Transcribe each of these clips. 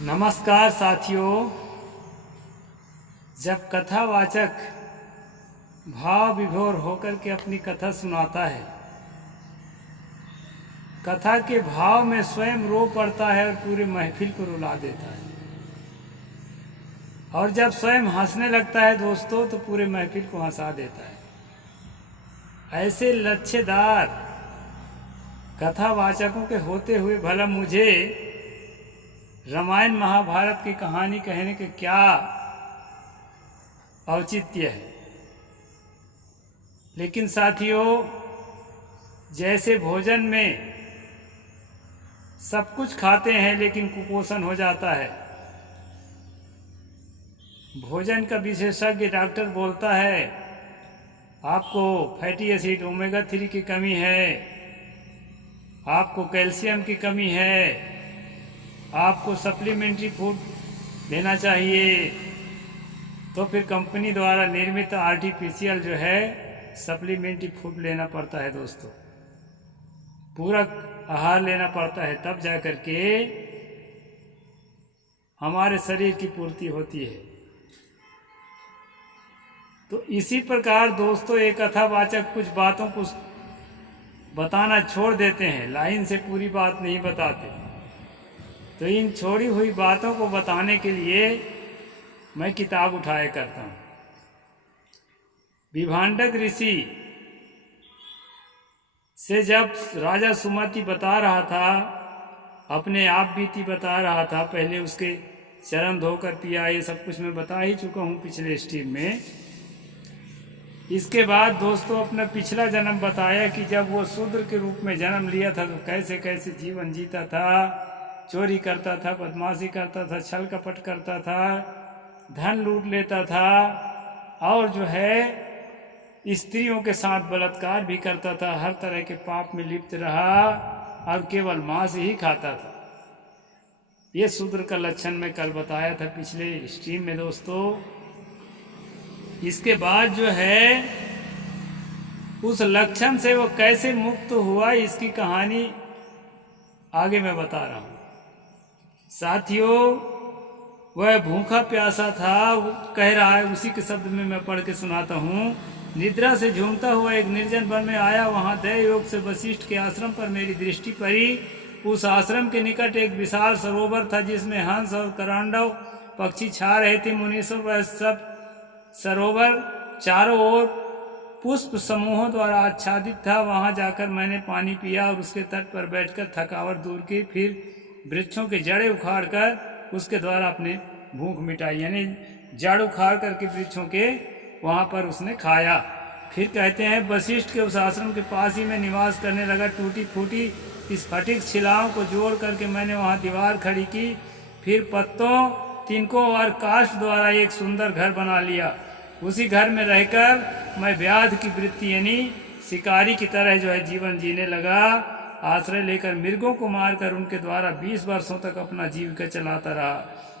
नमस्कार साथियों। जब कथावाचक भाव विभोर होकर के अपनी कथा सुनाता है, कथा के भाव में स्वयं रो पड़ता है और पूरे महफिल को रुला देता है, और जब स्वयं हंसने लगता है दोस्तों तो पूरे महफिल को हंसा देता है। ऐसे लच्छेदार कथावाचकों के होते हुए भला मुझे रामायण महाभारत की कहानी कहने के क्या औचित्य है। लेकिन साथियों, जैसे भोजन में सब कुछ खाते हैं लेकिन कुपोषण हो जाता है, भोजन का विशेषज्ञ डॉक्टर बोलता है आपको फैटी एसिड ओमेगा 3 की कमी है, आपको कैल्शियम की कमी है, आपको सप्लीमेंट्री फूड लेना चाहिए, तो फिर कंपनी द्वारा निर्मित आर्टिफिशियल जो है सप्लीमेंट्री फूड लेना पड़ता है दोस्तों, पूरक आहार लेना पड़ता है, तब जाकर के हमारे शरीर की पूर्ति होती है। तो इसी प्रकार दोस्तों एक कथावाचक कुछ बातों को बताना छोड़ देते हैं, लाइन से पूरी बात नहीं बताते। तो इन छोड़ी हुई बातों को बताने के लिए मैं किताब उठाया करता हूँ। विभांडक ऋषि से जब राजा सुमति बता रहा था, अपने आप बीती बता रहा था, पहले उसके चरण धोकर पिया, ये सब कुछ मैं बता ही चुका हूँ पिछले स्ट्रीम में। इसके बाद दोस्तों अपना पिछला जन्म बताया कि जब वो शूद्र के रूप में जन्म लिया था तो कैसे कैसे जीवन जीता था, चोरी करता था, बदमाशी करता था, छल कपट करता था, धन लूट लेता था, और जो है स्त्रियों के साथ बलात्कार भी करता था, हर तरह के पाप में लिप्त रहा और केवल मांस ही खाता था। ये शूद्र का लक्षण मैं कल बताया था पिछले स्ट्रीम में दोस्तों। इसके बाद जो है उस लक्षण से वो कैसे मुक्त हुआ, इसकी कहानी आगे मैं बता रहा हूँ। साथियों, वह भूखा प्यासा था, वो कह रहा है, उसी के शब्द में मैं पढ़ के सुनाता हूँ। निद्रा से झूमता हुआ एक निर्जन वन में आया, वहाँ दय योग से वशिष्ठ के आश्रम पर मेरी दृष्टि पड़ी। उस आश्रम के निकट एक विशाल सरोवर था जिसमें हंस और करांडव पक्षी छा रहे थे। मुनीश्वर वह सब सरोवर चारों ओर पुष्प समूहों द्वारा आच्छादित था। वहां जाकर मैंने पानी पिया और उसके तट पर बैठकर थकावट दूर की, फिर वृक्षों के जड़े उखाड़कर उसके द्वारा अपने भूख मिटाई, यानी जड़ उखाड़ करके वृक्षों के वहां पर उसने खाया। फिर कहते हैं वशिष्ठ के उस आश्रम के पास ही मैं निवास करने लगा। टूटी फूटी स्फटिक शिलाओं को जोड़ करके मैंने वहां दीवार खड़ी की, फिर पत्तों, तिनकों और काष्ठ द्वारा एक सुंदर घर बना लिया। उसी घर में रहकर मैं व्याध की वृत्ति यानी शिकारी की तरह जो है जीवन जीने लगा। आश्रय लेकर मृगों को मारकर उनके द्वारा 20 वर्षों तक अपना जीविका चलाता रहा।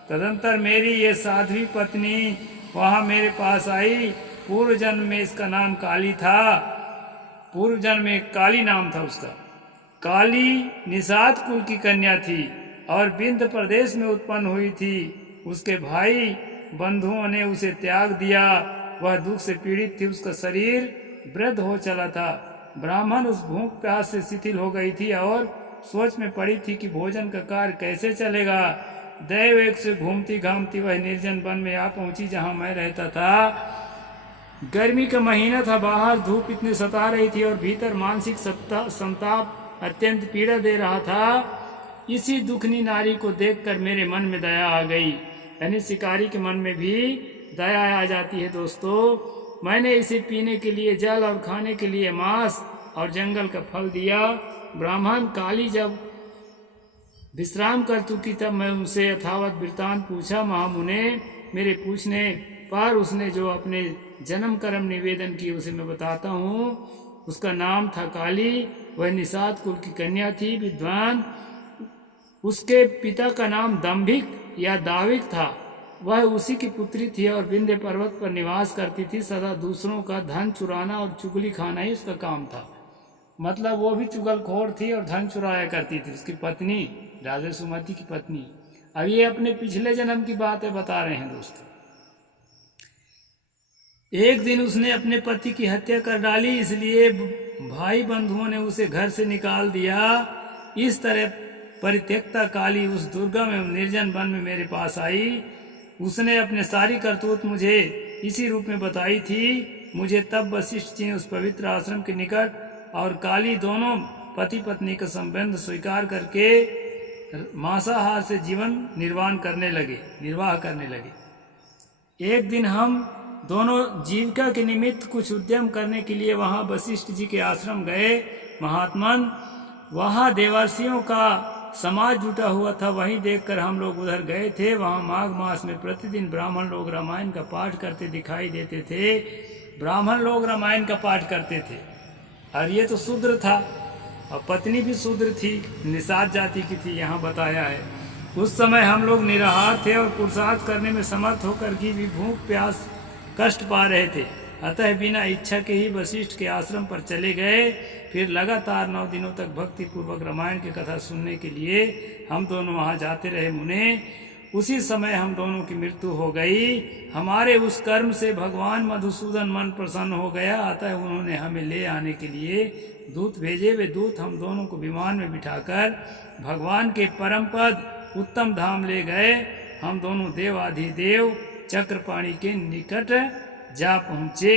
तदंतर मेरी ये साध्वी पत्नी वहाँ मेरे पास आई। पूर्व जन्म में इसका नाम काली था, पूर्व जन्म में काली नाम था उसका। काली निषाद कुल की कन्या थी और विंध्य प्रदेश में उत्पन्न हुई थी। उसके भाई बंधुओं ने उसे त्याग दिया, वह दुख से पीड़ित थी, उसका शरीर वृद्ध हो चला था। ब्राह्मण उस भूख प्यास से शिथिल हो गई थी और सोच में पड़ी थी कि भोजन का कार्य कैसे चलेगा। दैव एक से घूमती घामती वह निर्जन वन में आ पहुंची जहां मैं रहता था। गर्मी का महीना था, बाहर धूप इतनी सता रही थी और भीतर मानसिक संताप अत्यंत पीड़ा दे रहा था। इसी दुखनी नारी को देखकर मेरे मन में दया आ गई, यानी शिकारी के मन में भी दया आ जाती है दोस्तों। मैंने इसे पीने के लिए जल और खाने के लिए मांस और जंगल का फल दिया। ब्राह्मण काली जब विश्राम कर चुकी तब मैं उनसे यथावत वृत्तांत पूछा। महामुने मेरे पूछने पर उसने जो अपने जन्म कर्म निवेदन किए उसे मैं बताता हूँ। उसका नाम था काली, वह निषाद कुल की कन्या थी, विद्वान। उसके पिता का नाम दंभिक या दाविक था, वह उसी की पुत्री थी और विंध्य पर्वत पर निवास करती थी। सदा दूसरों का धन चुराना और चुगली खाना ही उसका काम था। मतलब वो भी चुगलखोर थी और धन चुराया करती थी। उसकी पत्नी राजा सुमति की पत्नी अब ये अपने पिछले जन्म की बातें बता रहे हैं दोस्तों। एक दिन उसने अपने पति की हत्या कर डाली, इसलिए भाई बंधुओं ने उसे घर से निकाल दिया। इस तरह परित्यक्ता काली उस दुर्गम एवं निर्जन वन में मेरे पास आई। उसने अपने सारी करतूत मुझे इसी रूप में बताई थी। मुझे तब वशिष्ठ जी ने उस पवित्र आश्रम के निकट और काली दोनों पति पत्नी का संबंध स्वीकार करके मांसाहार से जीवन निर्वाह करने लगे। एक दिन हम दोनों जीविका के निमित्त कुछ उद्यम करने के लिए वहां वशिष्ठ जी के आश्रम गए। महात्मन, वहां देवर्षियों का समाज जुटा हुआ था, वहीं देखकर हम लोग उधर गए थे। वहां माघ मास में प्रतिदिन ब्राह्मण लोग रामायण का पाठ करते दिखाई देते थे। ब्राह्मण लोग रामायण का पाठ करते थे, और ये तो शूद्र था और पत्नी भी शूद्र थी, निषाद जाति की थी, यहाँ बताया है। उस समय हम लोग निराहार थे और पुरुषार्थ करने में समर्थ होकर भी भूख प्यास कष्ट पा रहे थे। अतः बिना इच्छा के ही वशिष्ठ के आश्रम पर चले गए। फिर लगातार 9 दिनों तक भक्ति पूर्वक रामायण की कथा सुनने के लिए हम दोनों वहां जाते रहे मुने। उसी समय हम दोनों की मृत्यु हो गई। हमारे उस कर्म से भगवान मधुसूदन मन प्रसन्न हो गया। अतः उन्होंने हमें ले आने के लिए दूत भेजे। वे दूत हम दोनों को विमान में बिठाकर भगवान के परम पद उत्तम धाम ले गए। हम दोनों देवाधिदेव चक्रपाणी के निकट जा पहुंचे।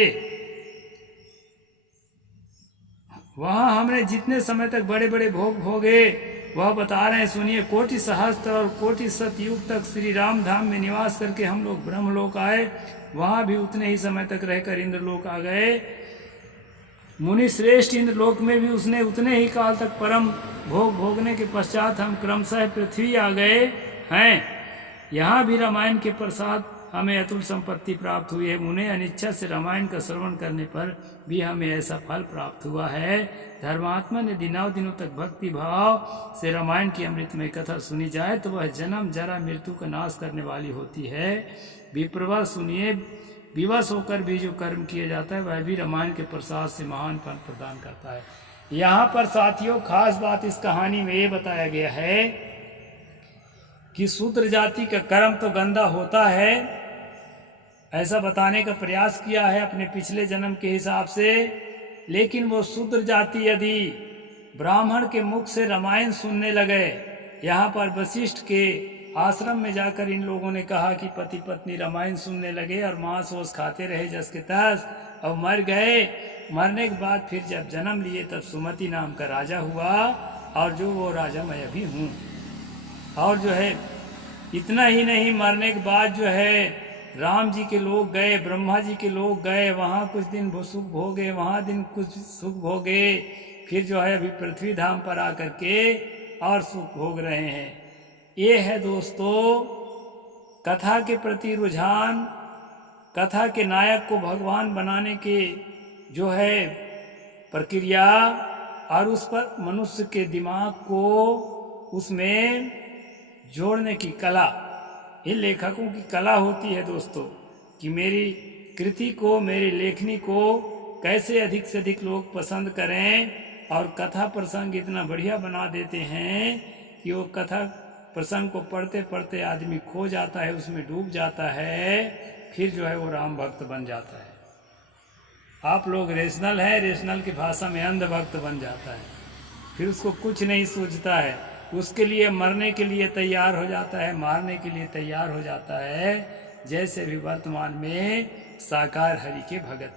वहां हमने जितने समय तक बड़े बड़े भोग भोगे वह बता रहे हैं, सुनिए। कोटि सहस्त्र और कोटि सतयुग तक श्री राम धाम में निवास करके हम लोग ब्रह्मलोक आए। वहां भी उतने ही समय तक रहकर इंद्रलोक आ गए। मुनि श्रेष्ठ इंद्रलोक में भी उसने उतने ही काल तक परम भोग भोगने के पश्चात हम क्रमशः पृथ्वी आ गए हैं। यहाँ भी रामायण के प्रसाद हमें अतुल संपत्ति प्राप्त हुई है। मुने, अनिच्छा से रामायण का श्रवण करने पर भी हमें ऐसा फल प्राप्त हुआ है। धर्मात्मा ने दिनों तक भक्ति भाव से रामायण की अमृतमय कथा सुनी जाए तो वह जन्म जरा मृत्यु का नाश करने वाली होती है। विप्रवर, सुनिए, विवश होकर भी जो कर्म किया जाता है वह भी रामायण के प्रसाद से महान फल प्रदान करता है। यहाँ पर साथियों खास बात इस कहानी में ये बताया गया है कि शूद्र जाति का कर्म तो गंदा होता है, ऐसा बताने का प्रयास किया है अपने पिछले जन्म के हिसाब से। लेकिन वो शूद्र जाति यदि ब्राह्मण के मुख से रामायण सुनने लगे, यहाँ पर वशिष्ठ के आश्रम में जाकर इन लोगों ने कहा कि पति पत्नी रामायण सुनने लगे और मांस वोस खाते रहे जस के तस और मर गए। मरने के बाद फिर जब जन्म लिए तब सुमति नाम का राजा हुआ, और जो वो राजा मैं अभी हूँ। और जो है इतना ही नहीं, मरने के बाद जो है राम जी के लोग गए, ब्रह्मा जी के लोग गए, वहाँ कुछ दिन सुख भोगे, वहाँ दिन कुछ सुख भोगे, फिर जो है अभी पृथ्वी धाम पर आकर के और सुख भोग रहे हैं। ये है दोस्तों कथा के प्रति रुझान, कथा के नायक को भगवान बनाने के जो है प्रक्रिया, और उस पर मनुष्य के दिमाग को उसमें जोड़ने की कला। ये लेखकों की कला होती है दोस्तों कि मेरी कृति को, मेरी लेखनी को कैसे अधिक से अधिक लोग पसंद करें, और कथा प्रसंग इतना बढ़िया बना देते हैं कि वो कथा प्रसंग को पढ़ते पढ़ते आदमी खो जाता है, उसमें डूब जाता है, फिर जो है वो राम भक्त बन जाता है। आप लोग रेशनल है, रेशनल की भाषा में अंध भक्त बन जाता है, फिर उसको कुछ नहीं सूझता है, उसके लिए मरने के लिए तैयार हो जाता है, मारने के लिए तैयार हो जाता है, जैसे भी वर्तमान में साकार हरि के भगत।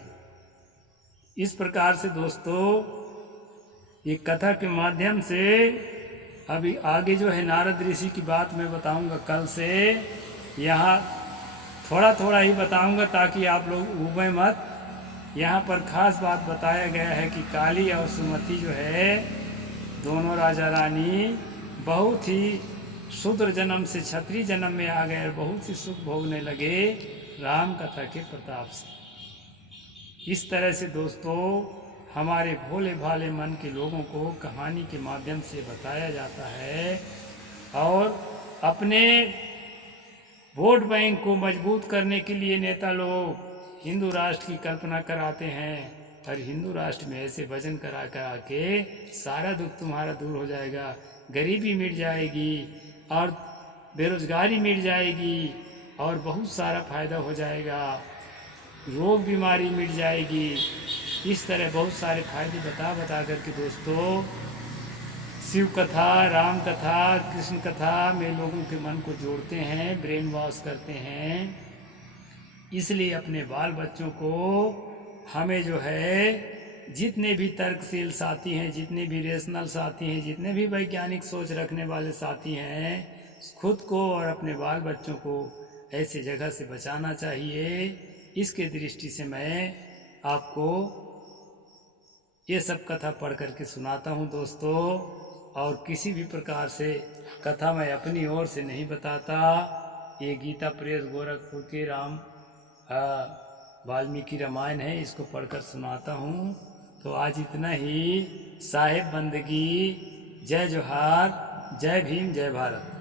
इस प्रकार से दोस्तों ये कथा के माध्यम से अभी आगे जो है नारद ऋषि की बात मैं बताऊंगा कल से। यहाँ थोड़ा थोड़ा ही बताऊंगा ताकि आप लोग ऊबे मत। यहाँ पर खास बात बताया गया है कि काली और सुमति जो है दोनों राजा रानी बहुत ही शूद्र जन्म से क्षत्रिय जन्म में आ गए और बहुत ही सुख भोगने लगे राम कथा के प्रताप से। इस तरह से दोस्तों हमारे भोले भाले मन के लोगों को कहानी के माध्यम से बताया जाता है, और अपने वोट बैंक को मजबूत करने के लिए नेता लोग हिंदू राष्ट्र की कल्पना कराते हैं, और हिंदू राष्ट्र में ऐसे भजन करा करा के सारा दुख तुम्हारा दूर हो जाएगा, गरीबी मिट जाएगी, और बेरोजगारी मिट जाएगी और बहुत सारा फायदा हो जाएगा, रोग बीमारी मिट जाएगी। इस तरह बहुत सारे फायदे बता करके दोस्तों शिव कथा, राम कथा, कृष्ण कथा में लोगों के मन को जोड़ते हैं, ब्रेन वॉश करते हैं। इसलिए अपने बाल बच्चों को हमें जो है जितने भी तर्कशील साथी हैं, जितने भी रेशनल साथी हैं, जितने भी वैज्ञानिक सोच रखने वाले साथी हैं, खुद को और अपने बाल बच्चों को ऐसी जगह से बचाना चाहिए। इसके दृष्टि से मैं आपको ये सब कथा पढ़ करके सुनाता हूँ दोस्तों। और किसी भी प्रकार से कथा मैं अपनी ओर से नहीं बताता। ये गीता प्रेस गोरखपुर के वाल्मीकि रामायण है, इसको पढ़कर सुनाता हूँ। तो आज इतना ही। साहेब बंदगी। जय जोहार, जय भीम, जय भारत।